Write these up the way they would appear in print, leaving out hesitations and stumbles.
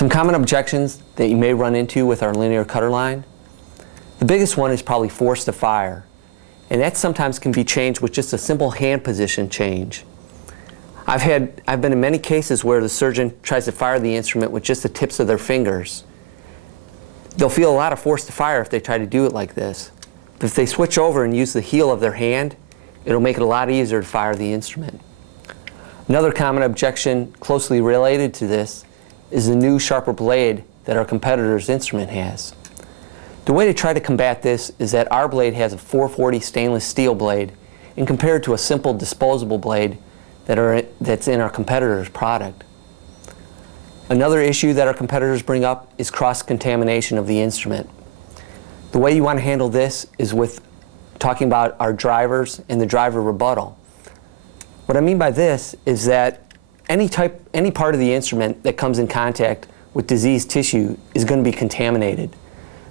Some common objections that you may run into with our linear cutter line. The biggest one is probably force to fire, and that sometimes can be changed with just a simple hand position change. I've been in many cases where the surgeon tries to fire the instrument with just the tips of their fingers. They'll feel a lot of force to fire if they try to do it like this. But if they switch over and use the heel of their hand, it'll make it a lot easier to fire the instrument. Another common objection closely related to this is the new sharper blade that our competitor's instrument has. The way to try to combat this is that our blade has a 440 stainless steel blade, and compared to a simple disposable blade that's in our competitor's product. Another issue that our competitors bring up is cross-contamination of the instrument. The way you want to handle this is with talking about our drivers and the driver rebuttal. What I mean by this is that any part of the instrument that comes in contact with diseased tissue is going to be contaminated.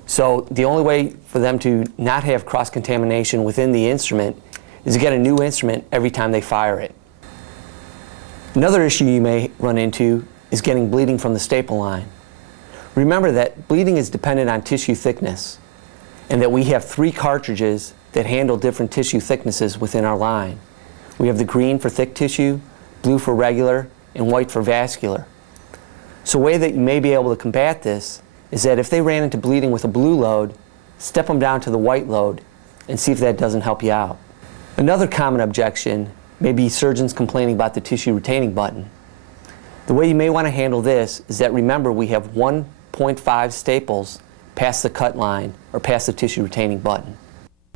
So the only way for them to not have cross-contamination within the instrument is to get a new instrument every time they fire it. Another issue you may run into is getting bleeding from the staple line. Remember that bleeding is dependent on tissue thickness, and that we have 3 cartridges that handle different tissue thicknesses within our line. We have the green for thick tissue, blue for regular, and white for vascular. So a way that you may be able to combat this is that if they ran into bleeding with a blue load, step them down to the white load and see if that doesn't help you out. Another common objection may be surgeons complaining about the tissue retaining button. The way you may want to handle this is that remember we have 1.5 staples past the cut line or past the tissue retaining button.